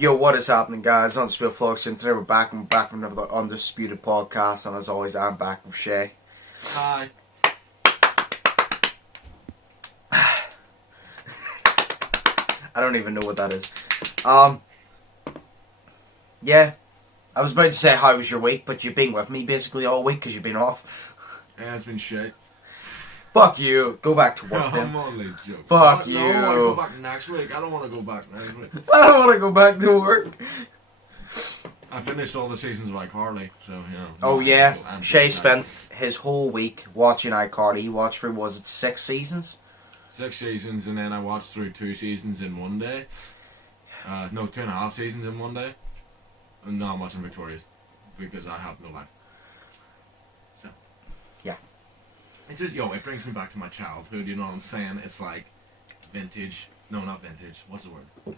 Yo, what is happening, guys? Undisputed Vlogs, and today we're back with another Undisputed podcast, and as always, I'm back with Shay. Hi. I don't even know what that is. Yeah, I was about to say how was your week, but you've been with me basically all week because you've been off. Yeah, it's been shit. Fuck you. Go back to work then. I'm only joking. Fuck No, you. I want to go back next week. I don't want to go back next week. I don't want to go back to work. I finished all the seasons of iCarly, so, you know. Oh yeah, Shay spent his whole week watching iCarly. He watched through, was it 6 seasons? 6 seasons, and then I watched through 2 seasons in one day. No, 2.5 seasons in one day. And now I'm watching Victorious, because I have no life. So. Yeah. It's just, it brings me back to my childhood, you know what I'm saying? It's like vintage. No, not vintage. What's the word?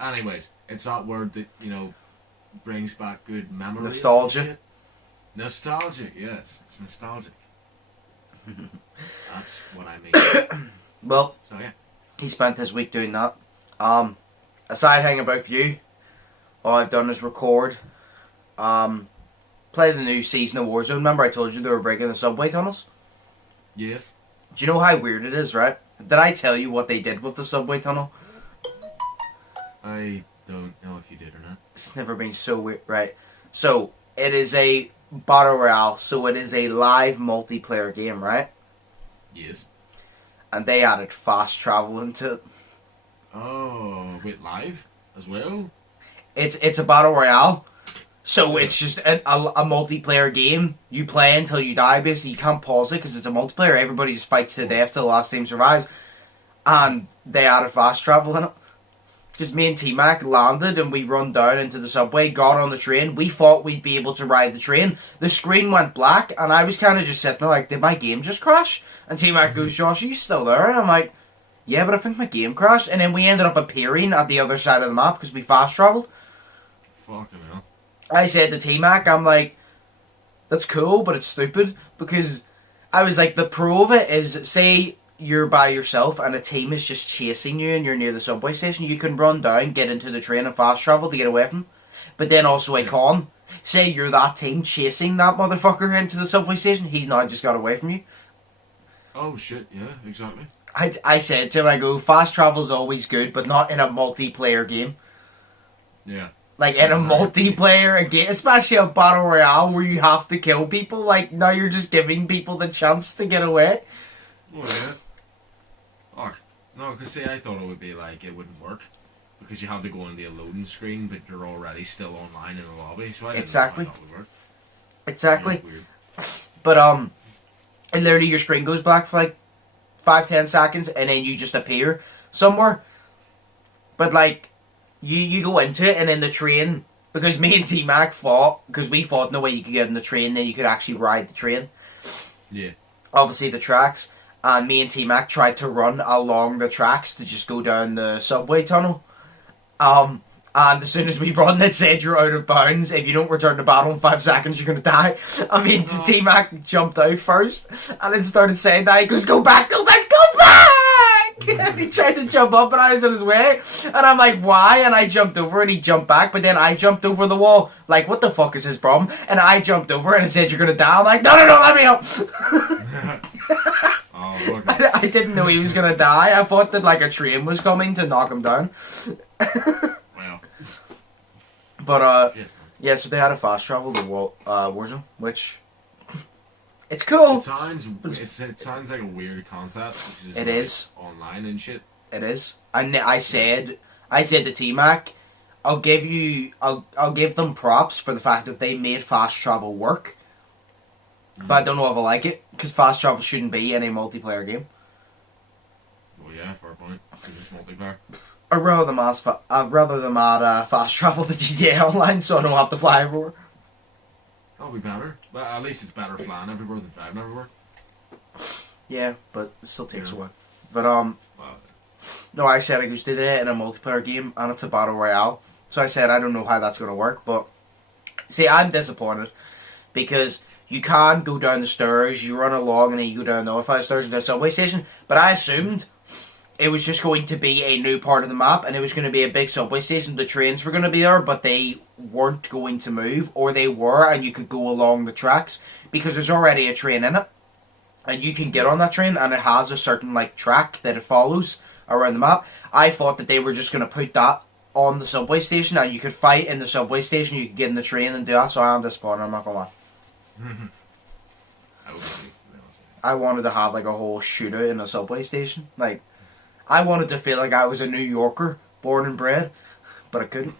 Anyways, it's that word that, brings back good memories. Nostalgia. Nostalgic, yes. It's nostalgic. That's what I mean. Well, so yeah. He spent his week doing that. Aside hanging about with you, all I've done is record, play the new season of Warzone. Remember I told you they were breaking the subway tunnels? Yes. Do you know how weird it is, right? Did I tell you what they did with the subway tunnel? I don't know if you did or not. It's never been so weird, right? So, it is a Battle Royale, so it is a live multiplayer game, right? Yes. And they added fast travel into it. Oh, wait, live as well? It's a Battle Royale. So it's just a multiplayer game. You play until you die, basically. You can't pause it because it's a multiplayer. Everybody just fights to death till the last team survives. And they added fast travel in it. Just me and T-Mac landed and we run down into the subway, got on the train. We thought we'd be able to ride the train. The screen went black and I was kind of just sitting there like, did my game just crash? And T-Mac goes, Josh, are you still there? And I'm like, yeah, but I think my game crashed. And then we ended up appearing at the other side of the map because we fast traveled. Fucking hell. I said to T-Mac, I'm like, that's cool, but it's stupid. Because I was like, the pro of it is, say you're by yourself and a team is just chasing you and you're near the subway station, you can run down, get into the train and fast travel to get away from them. But then also a con. Say you're that team chasing that motherfucker into the subway station, he's now just got away from you. Oh shit, yeah, exactly. I said to him, I go, fast travel's always good, but not in a multiplayer game. Yeah. Like, in a multiplayer game, especially a Battle Royale where you have to kill people, like, now you're just giving people the chance to get away. Oh, yeah. Oh, no, because see, I thought it would be like, it wouldn't work. Because you have to go into a loading screen, but you're already still online in the lobby, so I didn't know how that would work. Exactly. It was weird. But, and literally your screen goes black for like 5-10 seconds, and then you just appear somewhere. But, like, you go into it, and then the train, because me and T-Mac fought, because we fought in the way you could get in the train, then you could actually ride the train. Yeah. Obviously the tracks, and me and T-Mac tried to run along the tracks to just go down the subway tunnel. And as soon as we run, it said you're out of bounds. If you don't return to battle in 5 seconds, you're going to die. I mean, T-Mac jumped out first, and then started saying that. He goes, go back, go back, go back! And he tried to jump up, and I was in his way. And I'm like, why? And I jumped over, and he jumped back, but then I jumped over the wall. Like, what the fuck is his problem? And I jumped over, and it said, you're going to die. I'm like, no, let me up! Oh, I didn't know he was going to die. I thought that, like, a train was coming to knock him down. Wow. But, yeah, so they had a fast travel to Warzone, which, it's cool. It sounds like a weird concept. Because it is. Online and shit. It is. I said to T-Mac, I'll give them props for the fact that they made fast travel work. But I don't know if I like it, because fast travel shouldn't be in a multiplayer game. Well, yeah, fair point. It's just multiplayer. I'd rather them add fast travel to GTA Online, so I don't have to fly everywhere. That'll be better. But at least it's better flying everywhere than driving everywhere. Yeah, but it still takes a while. But Well, no, I said I could do that in a multiplayer game, and it's a Battle Royale. So I said I don't know how that's going to work, but see, I'm disappointed, because you can go down the stairs, you run along, and then you go down the other 5 stairs into the subway station, but I assumed it was just going to be a new part of the map, and it was going to be a big subway station. The trains were going to be there, but they weren't going to move, or they were, and you could go along the tracks because there's already a train in it, and you can get on that train, and it has a certain like track that it follows around the map. I thought that they were just going to put that on the subway station, and you could fight in the subway station, you could get in the train and do that. So I'm disappointed. I'm not gonna lie. I wanted to have like a whole shootout in a subway station. Like, I wanted to feel like I was a New Yorker, born and bred, but I couldn't.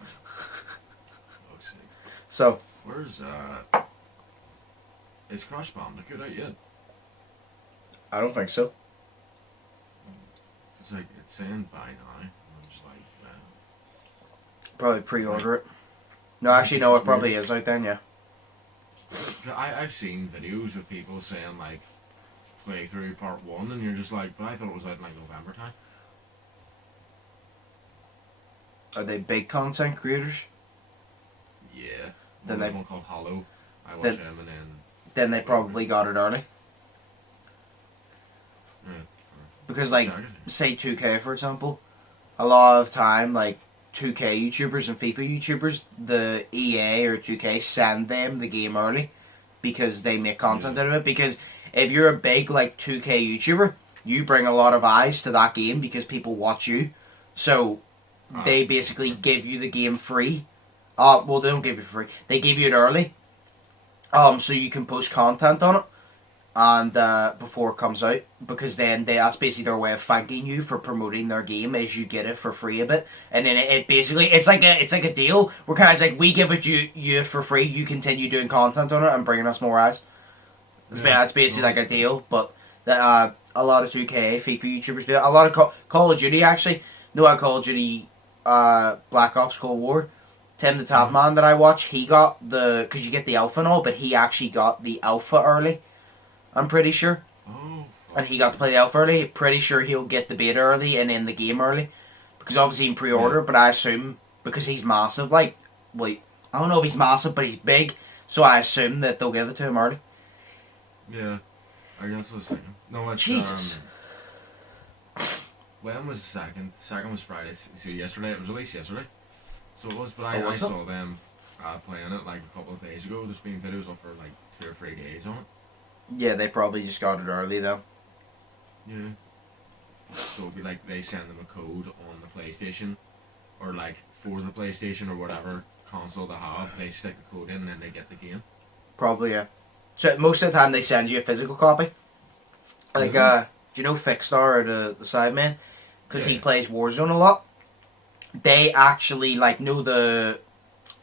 So where's is Crash Bandicoot out yet? I don't think so. It's like it's saying buy now. I'm just like, probably pre-order it. No, actually, no, it probably is out then. Yeah. I've seen videos of people saying like play through part 1, and you're just like, but I thought it was out in like November time. Are they big content creators? Yeah. Then There's one called Hollow. I watched him, and then they probably got it early. Yeah. Because like, say 2K for example, a lot of time like 2K YouTubers and FIFA YouTubers, the EA or 2K send them the game early because they make content out of it. Because if you're a big like 2K YouTuber, you bring a lot of eyes to that game because people watch you. So they basically give you the game free. Well, they don't give you free. They give you it early. So you can post content on it, and before it comes out, because then that's basically their way of thanking you for promoting their game, is you get it for free a bit, and then it basically it's like a deal. We're kind of like, we give it you for free, you continue doing content on it and bringing us more eyes. That's basically like a deal. But a lot of 2K FIFA YouTubers do it. A lot of Call of Duty actually. No, I Call of Duty Black Ops Cold War. Tim the Top Man that I watch, he got because you get the alpha and all, but he actually got the alpha early. I'm pretty sure. Oh, and he got to play the alpha early. Pretty sure he'll get the beta early and in the game early. Because obviously in pre-order, but I assume, because he's massive, like, wait, I don't know if he's massive, but he's big, so I assume that they'll give it to him early. Yeah, I guess I was thinking. No, it's, Jesus. When was the second? Second was Friday, so yesterday, it was released yesterday. So it was, but I was it? saw them playing it like a couple of days ago. There's been videos up for like 2 or 3 days on it. Yeah, they probably just got it early, though. Yeah. So it'd be like they send them a code on the PlayStation, or like for the PlayStation or whatever console they have, they stick the code in and then they get the game. Probably, yeah. So most of the time they send you a physical copy. Like, do you know Fixstar, or the Sideman? Because he plays Warzone a lot. They actually, like, know the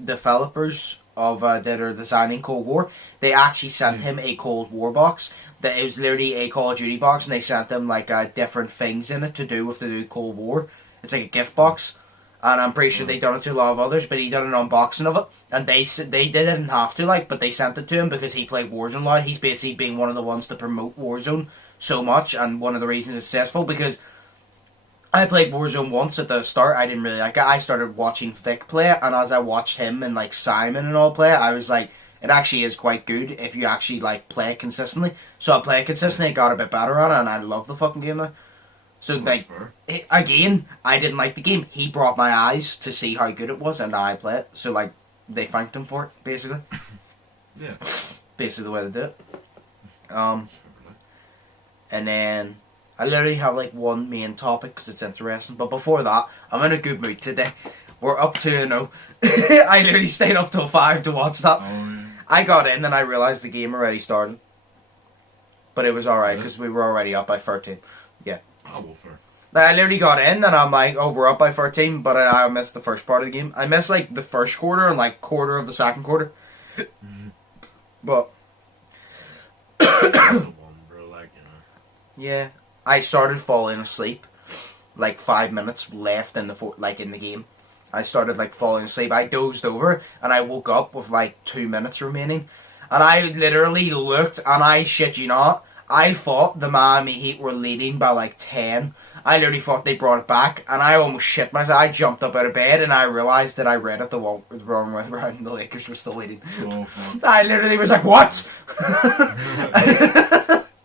developers of that are designing Cold War. They actually sent him a Cold War box. That it was literally a Call of Duty box, and they sent them like different things in it to do with the new Cold War. It's like a gift box, and I'm pretty sure they done it to a lot of others. But he done an unboxing of it, and they didn't have to, like, but they sent it to him because he played Warzone a lot. He's basically being one of the ones to promote Warzone so much, and one of the reasons it's successful, because I played Warzone once at the start. I didn't really like it. I started watching Vic play it, and as I watched him and like Simon and all play it, I was like, it actually is quite good if you actually like play it consistently. So I play it consistently, got a bit better at it, and I love the fucking game now. So like, again, I didn't like the game. He brought my eyes to see how good it was, and I play it. So like, they thanked him for it, basically. Yeah. Basically the way they do it. And then I literally have like one main topic because it's interesting. But before that, I'm in a good mood today. We're up to, I literally stayed up till 5 to watch that. I got in and I realised the game already started. But it was alright because we were already up by 13. Yeah. Oh, well, fair. I literally got in and I'm like, oh, we're up by 13, but I missed the first part of the game. I missed like the first quarter and like quarter of the second quarter. But yeah, I started falling asleep like 5 minutes left in the game. I started like falling asleep. I dozed over and I woke up with like 2 minutes remaining, and I literally looked, and I shit you not, I thought the Miami Heat were leading by like 10. I literally thought they brought it back, and I almost shit myself. I jumped up out of bed and I realised that I read it the wrong way around. The Lakers were still leading. Oh, I literally was like, what?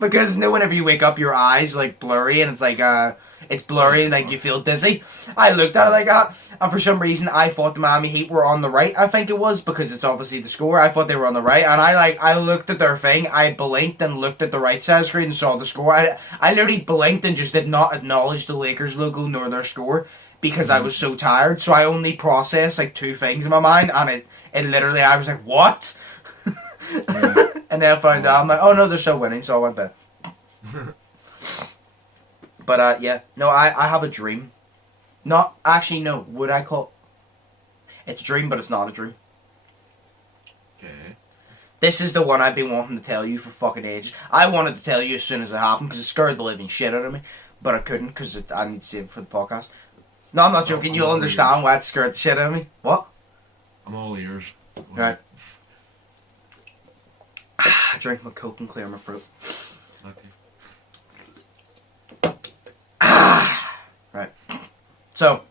Because whenever you wake up, your eyes like blurry, and it's like It's blurry and like you feel dizzy. I looked at it like that, and for some reason I thought the Miami Heat were on the right. I think it was because it's obviously the score. I thought they were on the right, and I looked at their thing. I blinked and looked at the right side of the screen and saw the score. I literally blinked and just did not acknowledge the Lakers logo nor their score because I was so tired. So I only processed like two things in my mind, and it literally I was like, what? And then I found out, I'm like, oh no, they're still winning, so I went there. But yeah, no, I have a dream. Not actually, no. Would I call it's a dream, but it's not a dream. Okay. This is the one I've been wanting to tell you for fucking ages. I wanted to tell you as soon as it happened because it scared the living shit out of me, but I couldn't because I need to save it for the podcast. No, I'm not joking. I'm You'll all understand ears. why it scared the shit out of me. What? I'm all ears. Right. I drank my Coke and clear my throat. Okay. Right. So,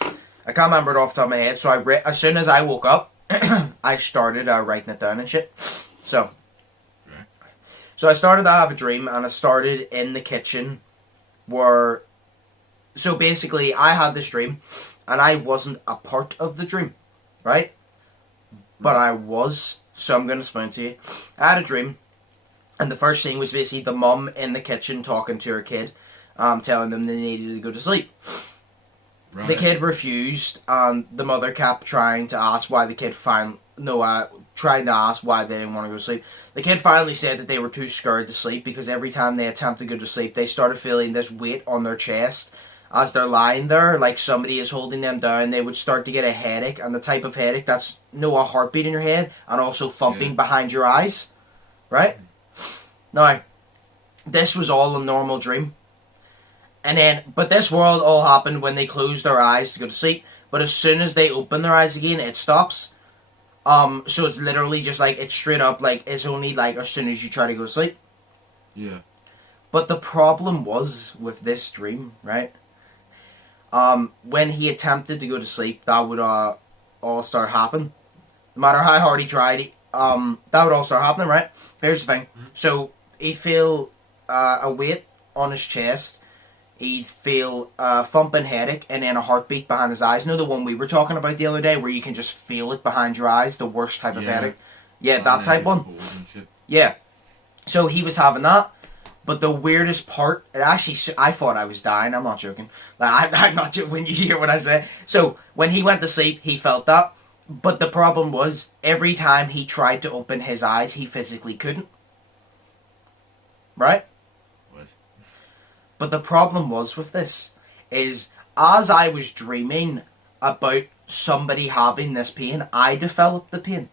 I can't remember it off the top of my head, so as soon as I woke up, I started writing it down and shit. So, Okay. so I started to have a dream, and it started in the kitchen where... So basically, I had this dream, and I wasn't a part of the dream, right? But I was, so I'm going to explain to you. I had a dream, and the first thing was basically the mum in the kitchen talking to her kid, telling them they needed to go to sleep. Right. The kid refused, and the mother kept trying to ask why the kid trying to ask why they didn't want to go to sleep. The kid finally said that they were too scared to sleep because every time they attempted to go to sleep, they started feeling this weight on their chest as they're lying there, like somebody is holding them down. They would start to get a headache, and the type of headache that's a heartbeat in your head and also thumping behind your eyes, right? Now, this was all a normal dream. But this world all happened when they closed their eyes to go to sleep. But as soon as they open their eyes again, it stops. So it's literally just like, it's straight up, like, it's only like as soon as you try to go to sleep. Yeah. But the problem was with this dream, right? When he attempted to go to sleep, that would all start happening. No matter how hard he tried, that would all start happening, right? Here's the thing. So he'd feel a weight on his chest. He'd feel a thumping headache and then a heartbeat behind his eyes. You know the one we were talking about the other day where you can just feel it behind your eyes? The worst type of headache? Yeah, that type one. Yeah. So he was having that. But the weirdest part, I thought I was dying. I'm not joking. Like, I'm not joking when you hear what I say. So when he went to sleep, he felt that. But the problem was, every time he tried to open his eyes, he physically couldn't. Right? What? But the problem was with this, is as I was dreaming about somebody having this pain, I developed the pain.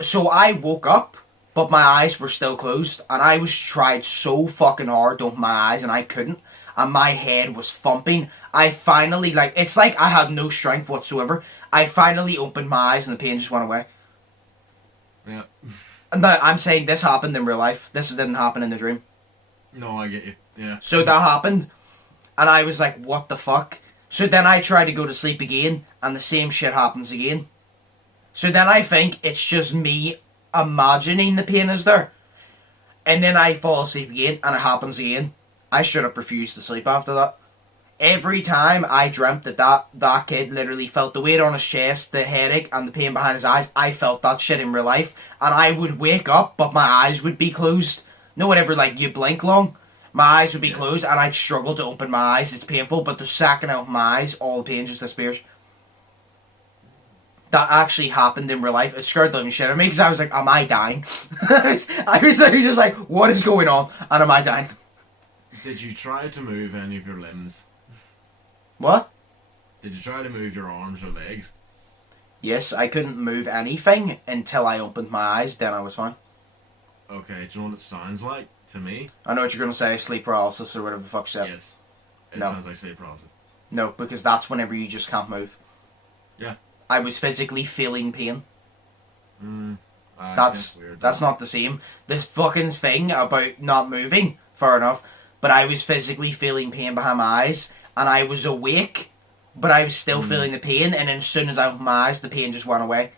So I woke up, but my eyes were still closed, and I was tried so fucking hard to open my eyes, and I couldn't, and my head was thumping. I finally, it's like I had no strength whatsoever. I finally opened my eyes, and the pain just went away. Yeah. And now, I'm saying this happened in real life. This didn't happen in the dream. No, I get you. Yeah. So that happened, and I was like, what the fuck? So then I try to go to sleep again, and the same shit happens again. So then I think it's just me imagining the pain is there. And then I fall asleep again, and it happens again. I straight up refused to sleep after that. Every time I dreamt that kid literally felt the weight on his chest, the headache, and the pain behind his eyes, I felt that shit in real life. And I would wake up, but my eyes would be closed. No, whatever, like, you blink long. My eyes would be closed, and I'd struggle to open my eyes. It's painful, but the second I open my eyes, all the pain just disappears. That actually happened in real life. It scared the living shit out of me, because I was like, am I dying? I was just like, what is going on? And am I dying? Did you try to move any of your limbs? What? Did you try to move your arms or legs? Yes, I couldn't move anything until I opened my eyes, then I was fine. Okay, do you know what it sounds like to me? I know what you're going to say, sleep paralysis or whatever the fuck you said. Yes. It No. sounds like sleep paralysis. No, because that's whenever you just can't move. Yeah. I was physically feeling pain. That's weird. That's not the same. This fucking thing about not moving, fair enough, but I was physically feeling pain behind my eyes, and I was awake, but I was still feeling the pain, and then as soon as I opened my eyes, the pain just went away.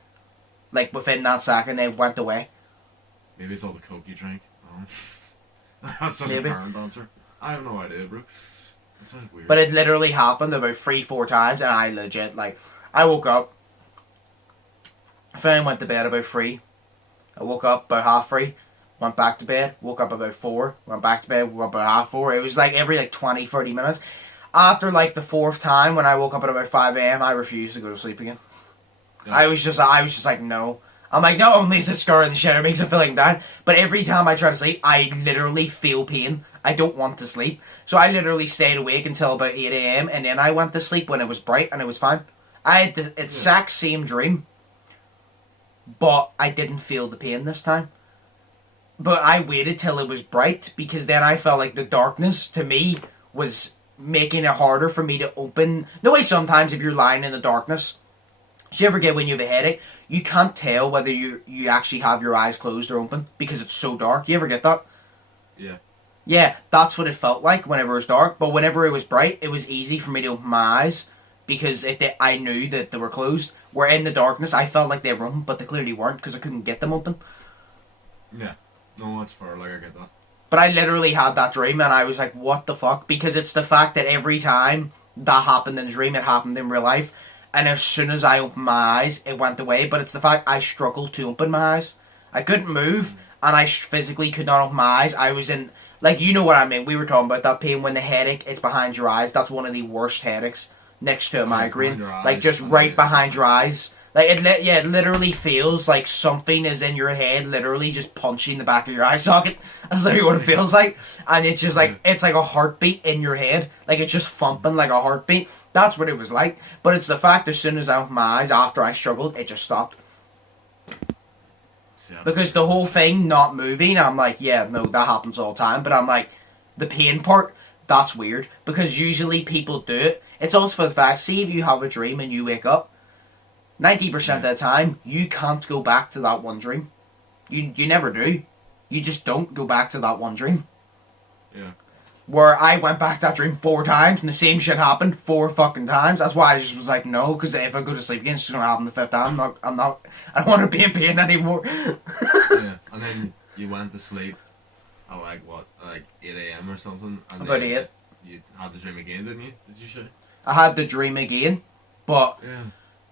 Like, within that second, it went away. Maybe it's all the coke you drank. That's such Maybe. a current answer. I have no idea, bro. That sounds weird. But it literally happened about 3-4 times, and I legit, like, I woke up, I finally went to bed about 3. I woke up about half 3, went back to bed, woke up about 4, went back to bed, woke up about half 4. It was like every like 20, 30 minutes. After like the 4th time, when I woke up at about 5 a.m., I refused to go to sleep again. Yeah. I was just like, no. I'm like, not only is this scar in the shower makes it feel like that, but every time I try to sleep, I literally feel pain. I don't want to sleep. So I literally stayed awake until about 8 a.m. and then I went to sleep when it was bright and it was fine. I had the exact same dream, but I didn't feel the pain this time. But I waited till it was bright because then I felt like the darkness to me was making it harder for me to open. No way sometimes if you're lying in the darkness, do you ever get when you have a headache, you can't tell whether you actually have your eyes closed or open because it's so dark. You ever get that? Yeah. Yeah, that's what it felt like whenever it was dark. But whenever it was bright, it was easy for me to open my eyes because I knew that they were closed. Where in the darkness, I felt like they were open, but they clearly weren't because I couldn't get them open. Yeah. No, that's fair. Like, I get that. But I literally had that dream and I was like, what the fuck? Because it's the fact that every time that happened in the dream, it happened in real life. And as soon as I opened my eyes, it went away. But it's the fact I struggled to open my eyes. I couldn't move, and I physically could not open my eyes. I was in, like, you know what I mean. We were talking about that pain when the headache is behind your eyes. That's one of the worst headaches next to a migraine. Like, just right behind your eyes. Like, it literally feels like something is in your head, literally just punching the back of your eye socket. That's literally what it feels like. And it's just like, it's like a heartbeat in your head. Like, it's just thumping like a heartbeat. That's what it was like. But it's the fact as soon as I opened my eyes, after I struggled, it just stopped. Because the whole thing not moving, I'm like, yeah, no, that happens all the time. But I'm like, the pain part, that's weird. Because usually people do it. It's also for the fact, see if you have a dream and you wake up, 90% of the time, you can't go back to that one dream. You never do. You just don't go back to that one dream. Yeah. Where I went back to that dream 4 times and the same shit happened 4 fucking times. That's why I just was like, no, because if I go to sleep again, it's just going to happen the 5th time. I don't want to be in pain anymore. Yeah, and then you went to sleep at like 8 a.m. or something. And about 8. You had the dream again, didn't you? Did you say? I had the dream again, but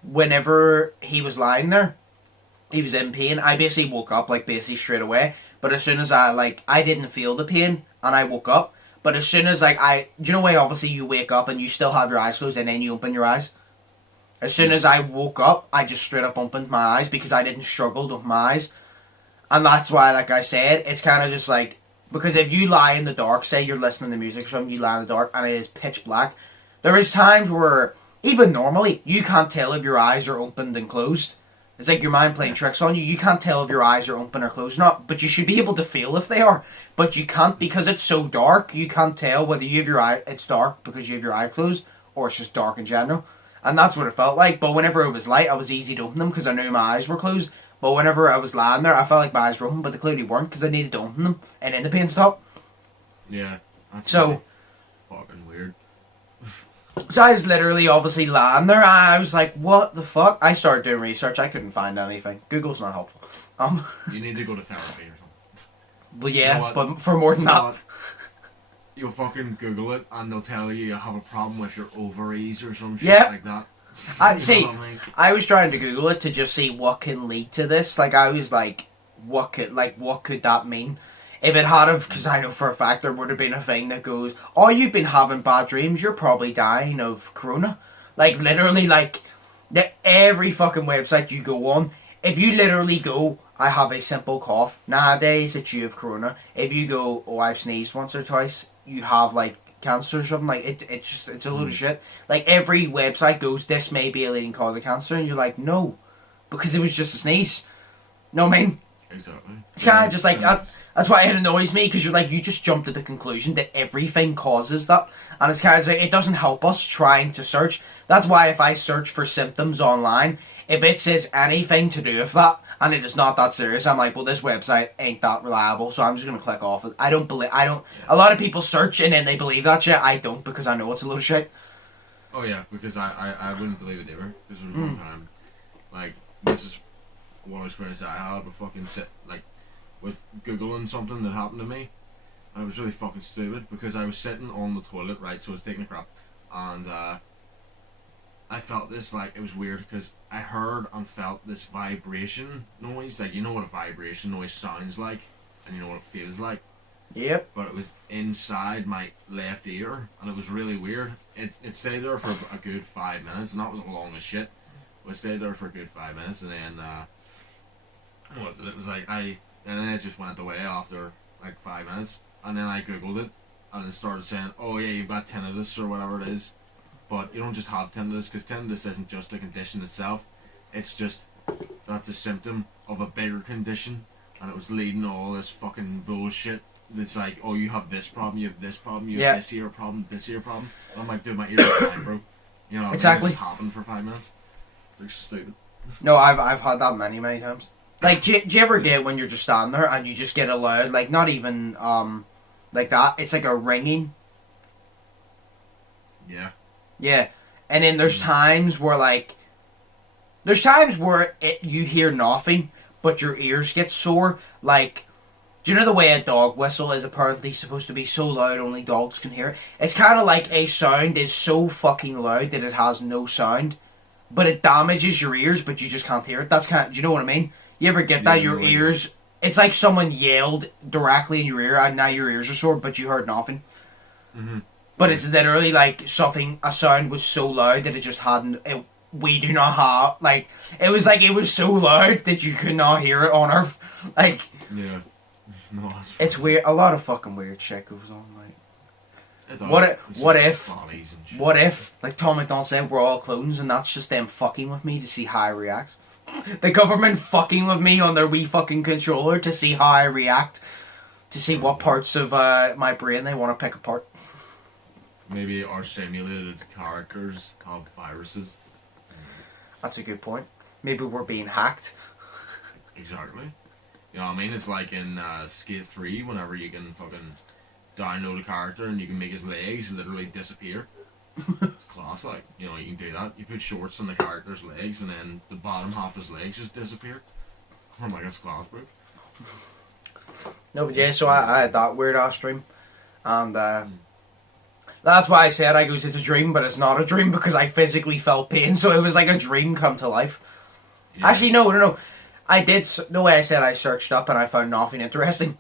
whenever he was lying there, he was in pain. I basically woke up basically straight away. But as soon as I didn't feel the pain and I woke up. But as soon as, do you know why obviously you wake up and you still have your eyes closed and then you open your eyes? As soon as I woke up, I just straight up opened my eyes because I didn't struggle to open my eyes. And that's why, like I said, it's kind of just like, because if you lie in the dark, say you're listening to music or something, you lie in the dark and it is pitch black, there is times where, even normally, you can't tell if your eyes are opened and closed. It's like your mind playing tricks on you. You can't tell if your eyes are open or closed or not, but you should be able to feel if they are. But you can't because it's so dark, you can't tell whether you have your eye, it's dark because you have your eye closed, or it's just dark in general. And that's what it felt like. But whenever it was light, I was easy to open them because I knew my eyes were closed. But whenever I was lying there, I felt like my eyes were open, but they clearly weren't because I needed to open them. And then the pain stopped. Yeah. That's so fucking weird. So I was literally obviously lying there. I was like, what the fuck? I started doing research. I couldn't find anything. Google's not helpful. You need to go to therapy or something. Well, yeah, you know but for more than that. You'll fucking Google it and they'll tell you have a problem with your ovaries or some shit like that. I was trying to Google it to just see what can lead to this. Like, I was like, what could that mean? If it had have, because I know for a fact there would have been a thing that goes, oh, you've been having bad dreams, you're probably dying of corona. Like, literally, every fucking website you go on, if you literally go, I have a simple cough, nowadays it's you have corona. If you go, oh, I've sneezed once or twice, you have, cancer or something. It's a load of shit. Every website goes, this may be a leading cause of cancer, and you're like, no, because it was just a sneeze. Know what I mean? Exactly. It's kind of just like that. That's why it annoys me, because you're like, you just jump to the conclusion that everything causes that. And it's kind of like, it doesn't help us trying to search. That's why if I search for symptoms online, if it says anything to do with that, and it is not that serious, I'm like, well, this website ain't that reliable, so I'm just going to click off it. A lot of people search and then they believe that shit. I don't, because I know it's a load of shit. Oh yeah, because I wouldn't believe it either. This was one time, this is one experience I had with with Googling something that happened to me, And it was really fucking stupid because I was sitting on the toilet, right, so I was taking a crap, and I felt this, like, it was weird because I heard and felt this vibration noise, like, you know what a vibration noise sounds like, and you know what it feels like. Yep. But it was inside my left ear, and it was really weird. It stayed there for a good 5 minutes, and that was long as shit. But it stayed there for a good 5 minutes, and then, what was it? It was like, and then it just went away after, like, 5 minutes. And then I googled it, and it started saying, oh yeah, you've got tinnitus, or whatever it is. But you don't just have tinnitus, because tinnitus isn't just a condition itself. It's just, that's a symptom of a bigger condition. And it was leading to all this fucking bullshit. It's like, oh, you have this problem, you have this problem, you have this ear problem, this ear problem. And I'm like, dude, my ear is fine, bro. You know, exactly. It just happened for 5 minutes. It's like stupid. No, I've had that many times. Like, do you ever get when you're just standing there and you just get a loud, like, not even, like that, it's like a ringing. Yeah. Yeah. And then there's times where, like, you hear nothing, but your ears get sore. Like, do you know the way a dog whistle is apparently supposed to be so loud only dogs can hear it? It's kind of like a sound is so fucking loud that it has no sound, but it damages your ears, but you just can't hear it. That's kind of, do you know what I mean? You ever get that? Your ears, it's like someone yelled directly in your ear, and now your ears are sore, but you heard nothing. Mm-hmm. But it's literally like a sound was so loud that it just hadn't, we do not have, like, it was so loud that you could not hear it on Earth. Like, yeah. No, it's weird. A lot of fucking weird shit goes on, like. What if, like Tom McDonald said, we're all clones and that's just them fucking with me to see how I react? The government fucking with me on their wee fucking controller to see how I react, to see what parts of my brain they want to pick apart. Maybe our simulated characters have viruses. That's a good point. Maybe we're being hacked. Exactly. You know what I mean? It's like in Skate 3, whenever you can fucking download a character and you can make his legs literally disappear. It's class, like. You know, you can do that. You put shorts on the character's legs and then the bottom half of his legs just disappear. Oh my god, it's class, bro. No, but yeah, so I had that weird ass dream. And that's why I said it's a dream, but it's not a dream because I physically felt pain, so it was like a dream come to life. Yeah. Actually, no. I did, no way I said I searched up and I found nothing interesting.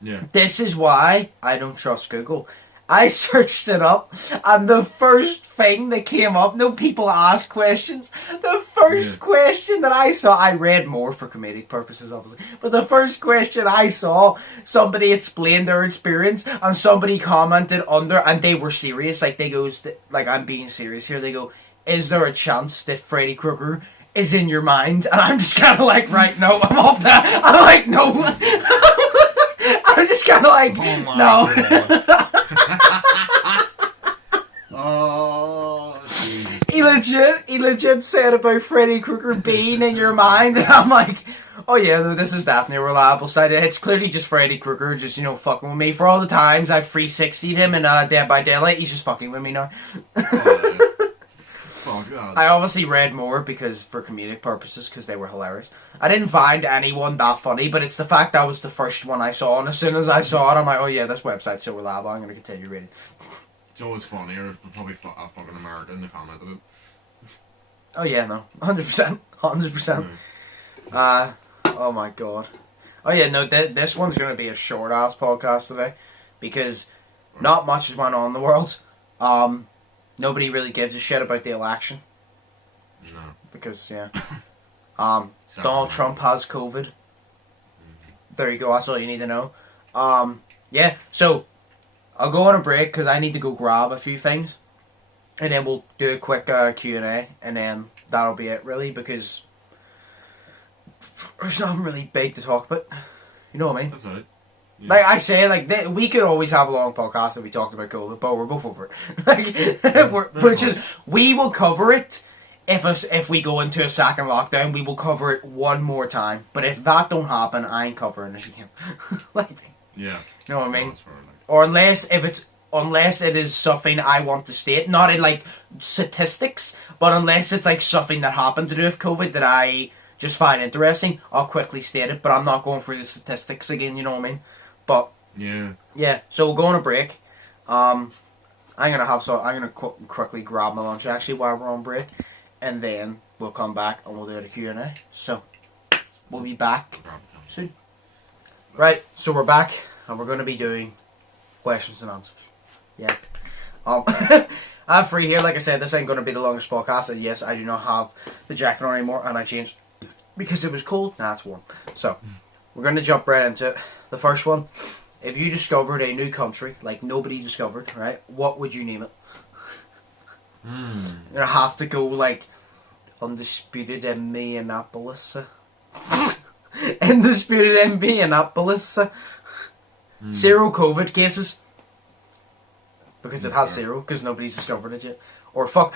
Yeah. This is why I don't trust Google. I searched it up, and the first thing that came up, no, people ask questions. The first question that I saw, I read more for comedic purposes, obviously, but the first question I saw, somebody explained their experience, and somebody commented under, and they were serious, like, they goes, like, I'm being serious here, they go, is there a chance that Freddy Krueger is in your mind? And I'm just kind of like, right, no, I'm off that. I'm like, no. I'm just kind of like, no. Oh, Jesus. He legit said about Freddy Krueger being in your mind, and I'm like, oh yeah, no, this is definitely a reliable site. It's clearly just Freddy Krueger, just, fucking with me. For all the times I've 360'd him in Dead by Daylight, he's just fucking with me now. Oh, God. I obviously read more because for comedic purposes, because they were hilarious. I didn't find anyone that funny, but it's the fact that was the first one I saw, and as soon as I saw it, I'm like, oh yeah, this website's so reliable, I'm going to continue reading. It's always funnier if probably a fucking American in the comment of it. Oh yeah, no, 100%, 100%. Oh my god. Oh yeah, no, this one's going to be a short-ass podcast today, because not much has went on in the world. Nobody really gives a shit about the election. No. Because, yeah. Donald Trump has COVID. There you go, that's all you need to know. Yeah, so, I'll go on a break because I need to go grab a few things. And then we'll do a quick Q&A, and then that'll be it, really, because there's nothing really big to talk about. You know what I mean? That's right. Yeah. Like I say, we could always have a long podcast if we talked about COVID, but we're both over it. We will cover it if we go into a second lockdown. We will cover it one more time. But if that don't happen, I ain't covering it again. Yeah. You know what I mean? Or unless it is something I want to state, not in like statistics, but unless it's like something that happened to do with COVID that I just find interesting, I'll quickly state it. But I'm not going through the statistics again. You know what I mean? But yeah, Yeah, so we'll go on a break. I'm gonna quickly grab my lunch actually while we're on break, and then we'll come back and we'll do the Q&A. So we'll be back soon. Right, so we're back and we're gonna be doing questions and answers. Yeah. I'm free here. Like I said, this ain't gonna be the longest podcast. And yes, I do not have the jacket on anymore, and I changed because it was cold. Now it's warm. So we're gonna jump right into it. The first one. If you discovered a new country, like nobody discovered, right, what would you name it? You're gonna have to go like Undisputed Indianapolis. Undisputed Indianapolis. 0 COVID cases. Because it has 0, because nobody's discovered it yet. Or fuck,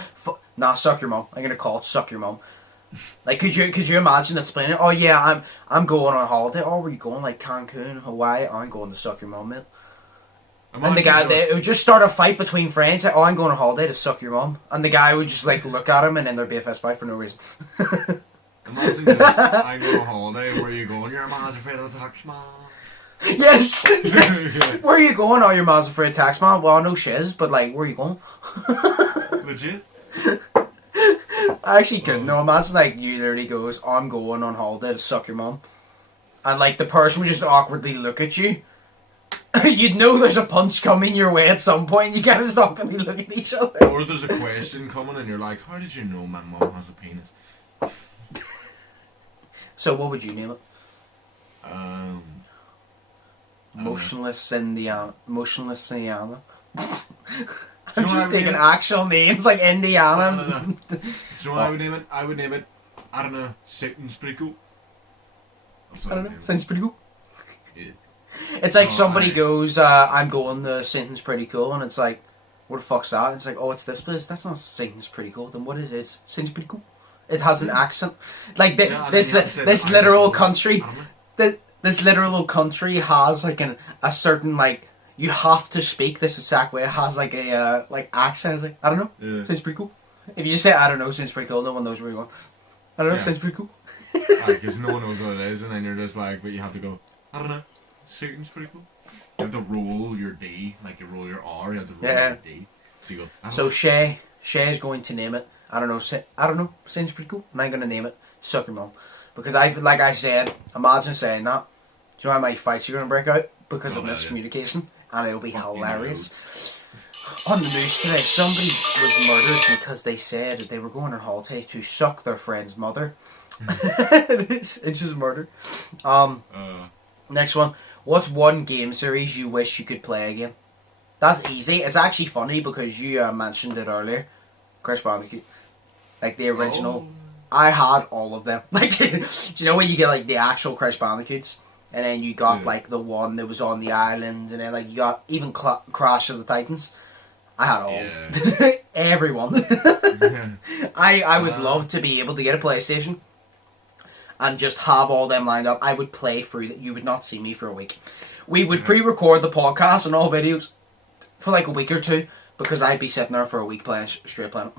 nah, suck your mum. I'm gonna call it suck your mum. Like, could you imagine explaining? Oh yeah, I'm going on holiday. Oh, were you going like Cancun, Hawaii? Oh, I'm going to suck your mum, mate. And the guy it would just start a fight between friends. Like, oh, I'm going on holiday to suck your mum, and the guy would just like look at him, and then there'd be a fist fight for no reason. Imagine just, I'm going on holiday. Where are you going? Your man's afraid of the tax man. Yes. Where are you going? Oh, your man's afraid of tax man. Well, no shiz, but like, where are you going? Legit. I actually couldn't. No, imagine like you literally goes, oh, I'm going on holiday to suck your mum, and like the person would just awkwardly look at you. You'd know there's a punch coming your way at some point. You can't stop gonna be looking at each other. Or there's a question coming, and you're like, "How did you know my mum has a penis?" So what would you name it? Motionless Indiana. I'm just taking actual names like Indiana. No. Do you know what I would name it? I would name it, I don't know, Satan's pretty cool. I don't know, sounds pretty cool. Yeah. It's like somebody goes, I'm going to Satan's pretty cool, and it's like, what the fuck's that? It's like, oh, it's this place. That's not Satan's pretty cool. Then what is it? Satan's pretty cool. It has an accent. Like, this literal country, this literal country has like a certain like, you have to speak this exact way. It has like a like accent. It's like, I don't know. Yeah. Sounds pretty cool. If you just say I don't know, sounds pretty cool. No one knows where you're going. I don't know. Sounds pretty cool. Because no one knows what it is, and then you're just like, but you have to go. I don't know. Seems pretty cool. You have to roll your D, like you roll your R. You have to roll your D. So you go. So Shay is going to name it. I don't know. Sounds pretty cool. And I'm gonna name it Suck Your Mum, because like I said, imagine saying that. Do you know how many fights you're gonna break out because of miscommunication? And it'll be hilarious. On the news today, somebody was murdered because they said that they were going on holiday to suck their friend's mother. It's just murder. Next one. What's one game series you wish you could play again? That's easy. It's actually funny because you mentioned it earlier. Crash Bandicoot. Like the original. I had all of them. Like, do you know when you get like the actual Crash Bandicoots? And then you got like the one that was on the island, and then like you got even Crash of the Titans. I had all, everyone. I would love to be able to get a PlayStation and just have all them lined up. I would play through that. You would not see me for a week. We would pre-record the podcast and all videos for like a week or two because I'd be sitting there for a week playing straight playing it.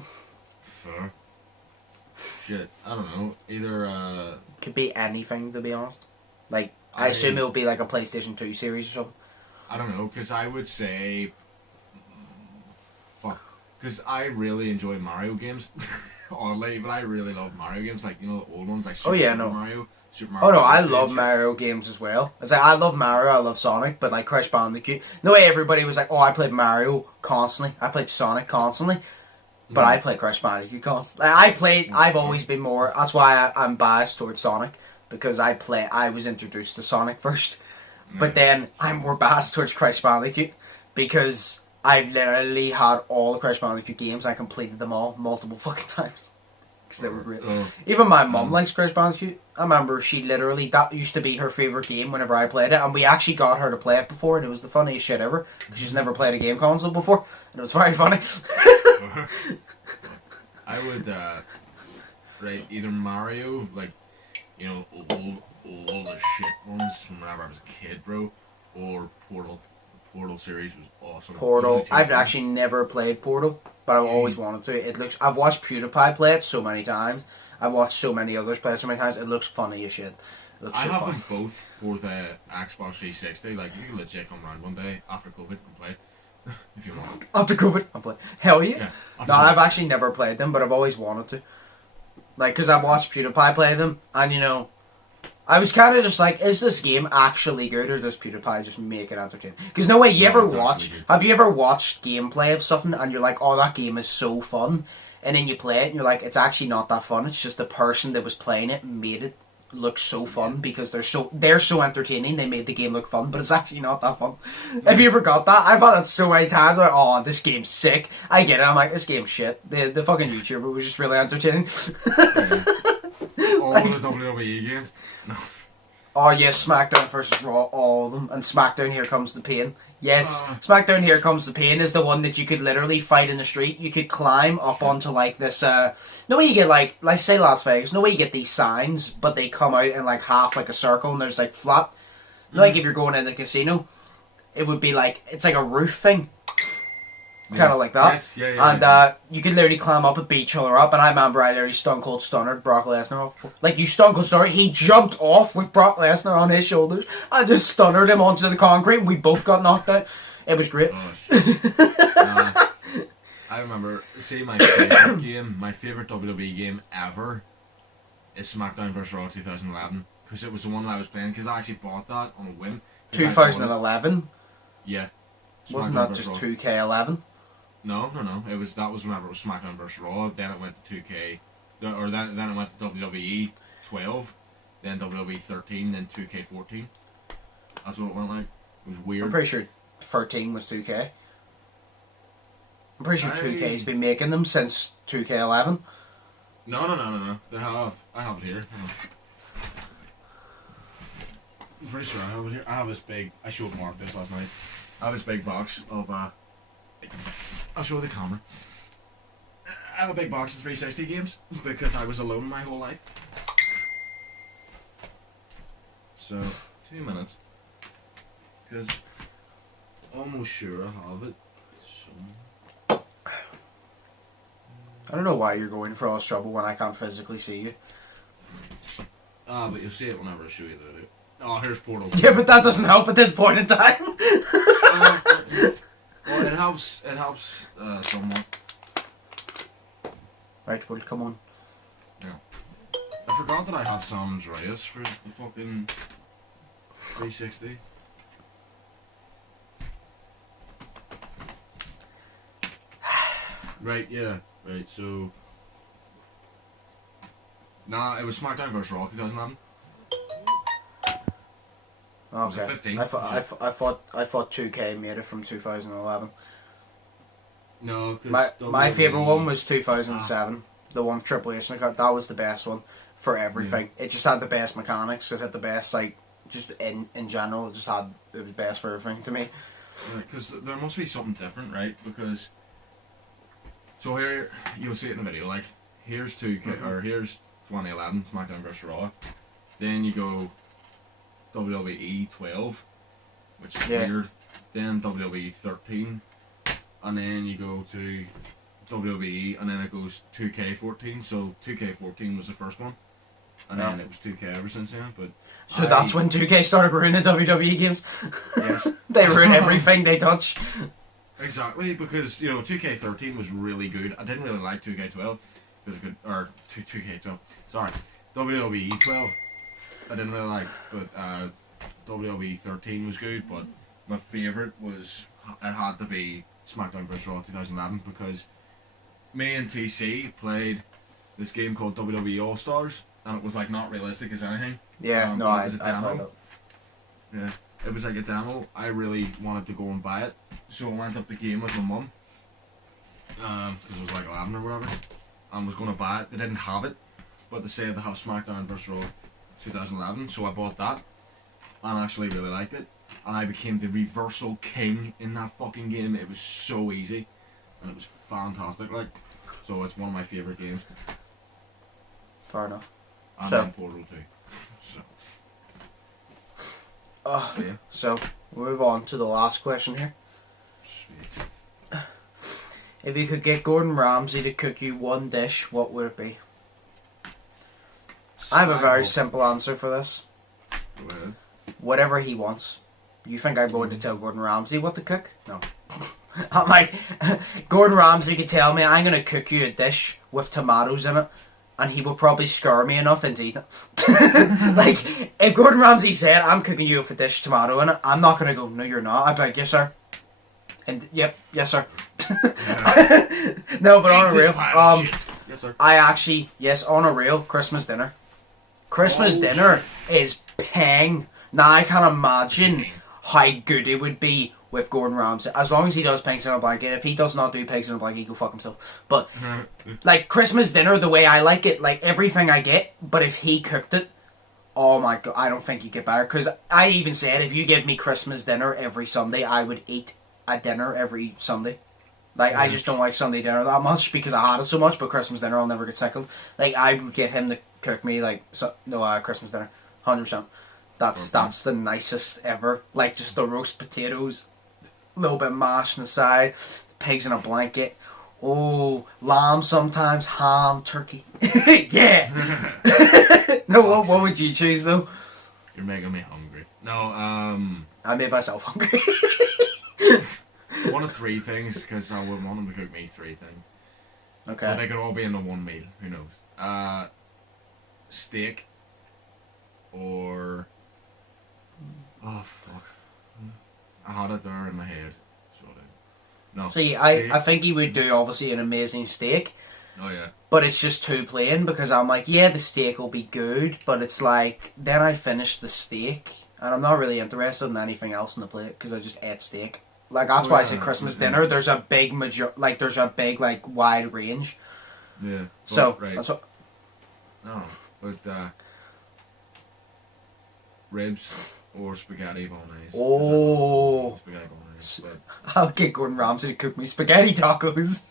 Fair. Shit, I don't know. Either could be anything, to be honest. Like. I assume it will be like a PlayStation 2 series or something. I don't know, because I would say... Fuck. Because I really enjoy Mario games. Oddly, but I really love Mario games. Like, you know, the old ones, like Super Mario. Super Mario. Oh no, I love Mario games as well. It's like, I love Mario, I love Sonic, but like Crash Bandicoot... No way everybody was like, oh, I played Mario constantly. I played Sonic constantly. But I play Crash Bandicoot constantly. I've always been more... That's why I'm biased towards Sonic. Because I was introduced to Sonic first, but then I'm more biased towards Crash Bandicoot because I literally had all the Crash Bandicoot games. I completed them all multiple fucking times because they were great. Even my mum likes Crash Bandicoot. I remember that used to be her favorite game whenever I played it, and we actually got her to play it before, and it was the funniest shit ever because she's never played a game console before, and it was very funny. I would rate either Mario, like. You know, all the shit ones from whenever I was a kid, bro. Or Portal. The Portal series was awesome. Portal. I've actually never played Portal, but I've always wanted to. I've watched PewDiePie play it so many times. I've watched so many others play it so many times. It looks funny as shit. It looks I so have fun. them both for the Xbox 360. Like, you can legit come around one day after COVID and play if you want. After COVID, I'm playing. Hell yeah. Yeah. No, I've actually never played them, but I've always wanted to. Like, because I've watched PewDiePie play them, and you know, I was kind of just like, is this game actually good, or does PewDiePie just make it entertaining? Because no way, you No, ever it's watch, actually good. have you ever watched gameplay of something, and you're like, oh, that game is so fun, and then you play it, and you're like, it's actually not that fun, it's just the person that was playing it made it look so fun, because they're so entertaining, they made the game look fun, but it's actually not that fun. Have you ever got that? I've had it so many times, like, oh, this game's sick. I get it, I'm like, this game's shit. The fucking YouTuber was just really entertaining. All the WWE games. No. Oh yes, SmackDown versus Raw, all of them, and SmackDown Here Comes the Pain. Yes, SmackDown Here Comes the Pain is the one that you could literally fight in the street. You could climb up onto like this. No way you get like say Las Vegas. No way you get these signs, but they come out in like half like a circle, and there's like flat. Like if you're going in the casino, it would be like it's like a roof thing. Kind of like that. Yes, And you could literally climb up and beat each other up. And I remember I literally Stone Cold Stunnered Brock Lesnar off. Like, you Stone Cold Stunner, he jumped off with Brock Lesnar on his shoulders. I just stunnered him onto the concrete. We both got knocked out. It was great. Oh, shit. I remember, see, my favorite game, my favorite WWE game ever is SmackDown vs. Raw 2011. Because it was the one that I was playing. Because I actually bought that on a whim. 2011? Yeah. Wasn't that just 2K11? No. That was whenever it was SmackDown vs. Raw. Then it went to 2K, or then it went to WWE 12, then WWE 13, then 2K14. That's what it went like. It was weird. I'm pretty sure 13 was 2K. I'm pretty sure 2K's been making them since 2K11. No. They have. I have it here. I'm pretty sure I have it here. I have this big. I showed Mark this last night. I have this big box of. I'll show the camera. I have a big box of 360 games because I was alone my whole life. So, 2 minutes. Because almost sure I have it. I don't know why you're going for all this trouble when I can't physically see you. But you'll see it whenever I show you the video. Oh, here's Portal. Yeah, but that doesn't help at this point in time. Well, it helps. It helps somewhat. Right, well, come on. Yeah. I forgot that I had San Andreas for the fucking 360. Right, yeah. Right, so... Nah, it was SmackDown vs. Raw 2011. Was it Okay. 15? I thought 2K made it from 2011. No, because... My favourite one was 2007. The one with Triple H. That was the best one for everything. Yeah. It just had the best mechanics. It had the best, like, just in general, it was best for everything to me. Because there must be something different, right? Because... So here, you'll see it in the video, like, here's 2K, or here's 2011, SmackDown vs. Raw. Then you go WWE 12, which is weird. Then WWE 13. And then you go to WWE, and then it goes 2K14. So 2K14 was the first one. And then it was 2K ever since then, but... So that's when 2K started ruining WWE games? Yes. They ruin everything they touch. Exactly, because, you know, 2K13 was really good. I didn't really like 2K12, because it could, or 2K12, sorry, WWE 12, I didn't really like, but WWE 13 was good, but my favourite was, it had to be SmackDown vs. Raw 2011, because me and TC played this game called WWE All-Stars, and it was, like, not realistic as anything. Yeah, no, I played that. Yeah, it was like a demo. I really wanted to go and buy it. So I went up the game with my mum, because it was like 11 or whatever, and was going to buy it. They didn't have it, but they said they have SmackDown vs. Raw 2011, so I bought that, and actually really liked it, and I became the reversal king in that fucking game. It was so easy, and it was fantastic, like, so it's one of my favourite games. Fair enough. And So- then Portal 2. So, yeah. So, we'll move on to the last question here. Sweet. If you could get Gordon Ramsay to cook you one dish, what would it be? I have a very simple answer for this. Go ahead. Whatever he wants. You think I'm going to tell Gordon Ramsay what to cook? No. I'm like, Gordon Ramsay could tell me, I'm going to cook you a dish with tomatoes in it, and he will probably scare me enough into eating it. Like, if Gordon Ramsay said, I'm cooking you with a dish tomato in it, I'm not going to go, no you're not. I'd be like, yes sir. And, yep, yes sir. Yeah. No, but on a real, yes sir. I actually, yes, on a real, Christmas dinner. Christmas dinner is pang. Now I can't imagine how good it would be with Gordon Ramsay. As long as he does pigs in a blanket. If he does not do pigs in a blanket, he go fuck himself. But, like, Christmas dinner, the way I like it, like, everything I get, but if he cooked it, oh my god, I don't think you get better. Because I even said, if you give me Christmas dinner every Sunday, I would eat a dinner every Sunday. Like, I just don't like Sunday dinner that much because I had it so much, but Christmas dinner I'll never get sick of. Like, I would get him to cook me, like, Christmas dinner. 100%. That's the nicest ever. Like, just the roast potatoes, a little bit of mash on the side, pigs in a blanket. Oh, lamb sometimes, ham, turkey. Yeah! No, what would you choose, though? You're making me hungry. No, I made myself hungry. One of three things, because I wouldn't want him to cook me three things. Okay. But they could all be in the one meal. Who knows? Steak. Or... Oh, fuck. I had it there in my head. So no. See, steak. I think he would do, obviously, an amazing steak. Oh, yeah. But it's just too plain, because I'm like, yeah, the steak will be good, but it's like, then I finish the steak, and I'm not really interested in anything else on the plate, because I just ate steak. Like, that's why I said Christmas dinner, there's a big, wide range. Yeah. So, right. that's what... No, but, ribs or spaghetti bolognese. Oh. Spaghetti bolognese. But... I'll get Gordon Ramsay to cook me spaghetti tacos.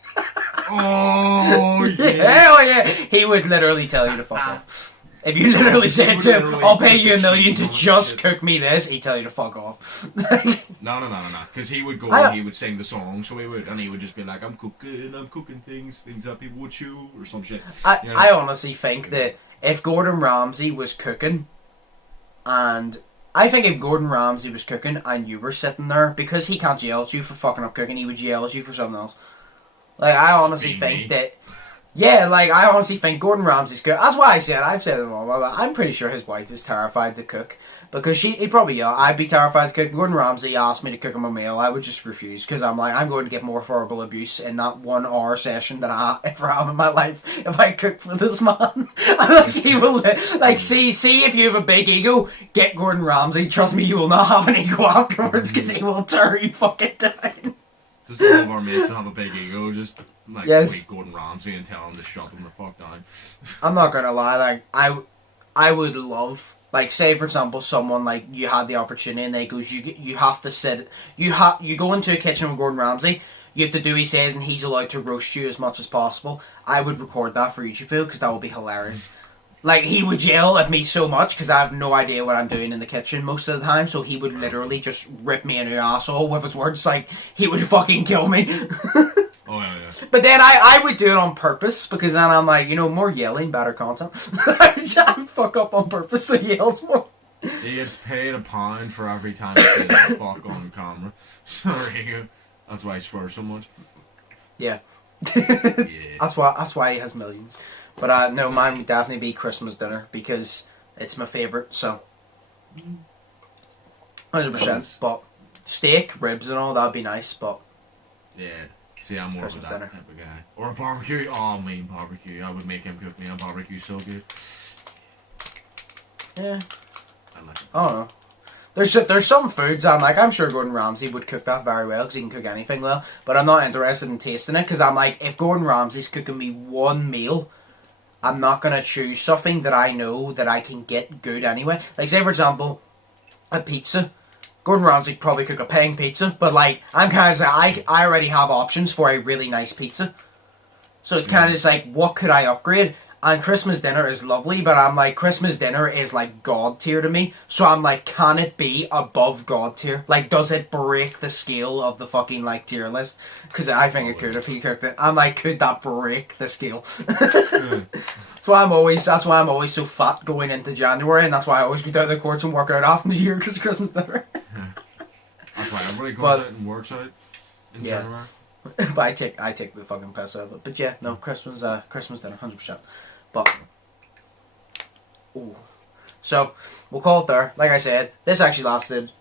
Oh, yes. Hell yeah. He would literally tell you to fuck off. If you literally said to him, I'll pay you $1 million to just cook me this, he'd tell you to fuck off. No. Because he would go and he would sing the song, so he would just be like, I'm cooking things that people would chew, or some shit. I honestly think that if Gordon Ramsay was cooking, and I think if Gordon Ramsay was cooking and you were sitting there, because he can't yell at you for fucking up cooking, he would yell at you for something else. Like, I honestly think that... Yeah, like, I honestly think Gordon Ramsay's good. That's why I've said it all. I'm pretty sure his wife is terrified to cook. Because he'd probably yell, I'd be terrified to cook. Gordon Ramsay asked me to cook him a meal, I would just refuse. Because I'm like, I'm going to get more verbal abuse in that 1 hour session than I ever have in my life if I cook for this man. I'm like, he will, like, see if you have a big ego, get Gordon Ramsay. Trust me, you will not have an ego afterwards because he will tear you fucking down. Just all of our mates that have a big ego, just like tweet Gordon Ramsay and tell him to shut them the fuck down. I'm not gonna lie, like I would love, like, say for example, someone like you had the opportunity and they goes, you have to sit, you go into a kitchen with Gordon Ramsay, you have to do what he says and he's allowed to roast you as much as possible. I would record that for YouTube because that would be hilarious. Like, he would yell at me so much because I have no idea what I'm doing in the kitchen most of the time, so he would literally just rip me a new asshole with his words. Like, he would fucking kill me. Oh, yeah. But then I would do it on purpose, because then I'm like, more yelling, better content. I fuck up on purpose so he yells more. He gets paid £1 for every time he says fuck on camera. Sorry. That's why I swear so much. Yeah. Yeah. That's why he has millions. But no, mine would definitely be Christmas dinner because it's my favourite, so 100%. But steak, ribs and all, that'd be nice, but yeah. See, I'm more of that dinner type of guy. Or a barbecue. Oh, I mean barbecue. I would make him cook me a barbecue so good. Yeah. I like it. I don't know. There's some foods I'm sure Gordon Ramsay would cook that very well because he can cook anything well, but I'm not interested in tasting it because I'm like, if Gordon Ramsay's cooking me one meal, I'm not going to choose something that I know that I can get good anyway. Like, say, for example, a pizza. Gordon Ramsay could probably cook a paying pizza, but, like, I'm kind of like, I already have options for a really nice pizza. So it's kind of just like, what could I upgrade? And Christmas dinner is lovely, but I'm like, Christmas dinner is like God tier to me. So I'm like, can it be above God tier? Like, does it break the scale of the fucking, like, tier list? Because I think it could if he cooked it. I'm like, could that break the scale? That's why I'm always so fat going into January, and that's why I always go down to the courts and work out after the year because of Christmas dinner. That's why everybody goes out and works out in January. But I take the fucking piss out of it. But yeah, no, Christmas dinner, 100%. But ooh. So we'll call it there. Like I said, this actually lasted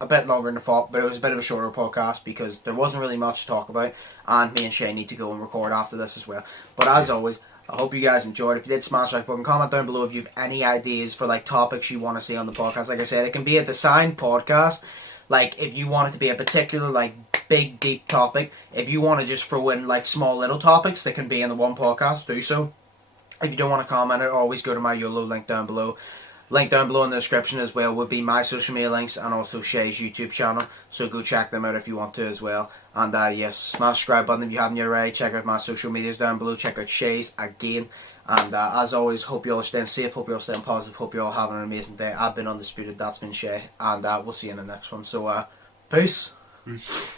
a bit longer than I thought, but it was a bit of a shorter podcast because there wasn't really much to talk about, and me and Shay need to go and record after this as well. But as always, I hope you guys enjoyed. If you did, smash that like button, comment down below if you have any ideas for like topics you want to see on the podcast. Like I said, it can be a designed podcast. Like if you want it to be a particular like big deep topic, if you want to just throw in like small little topics that can be in the one podcast, do so. If you don't want to comment it, always go to my Yolo link down below. Link down below in the description as well would be my social media links and also Shay's YouTube channel. So go check them out if you want to as well. And yes, smash the subscribe button if you haven't yet already. Check out my social medias down below. Check out Shay's again. And as always, hope you all are staying safe. Hope you all staying positive. Hope you all having an amazing day. I've been Undisputed. That's been Shay. And we'll see you in the next one. So peace. Peace.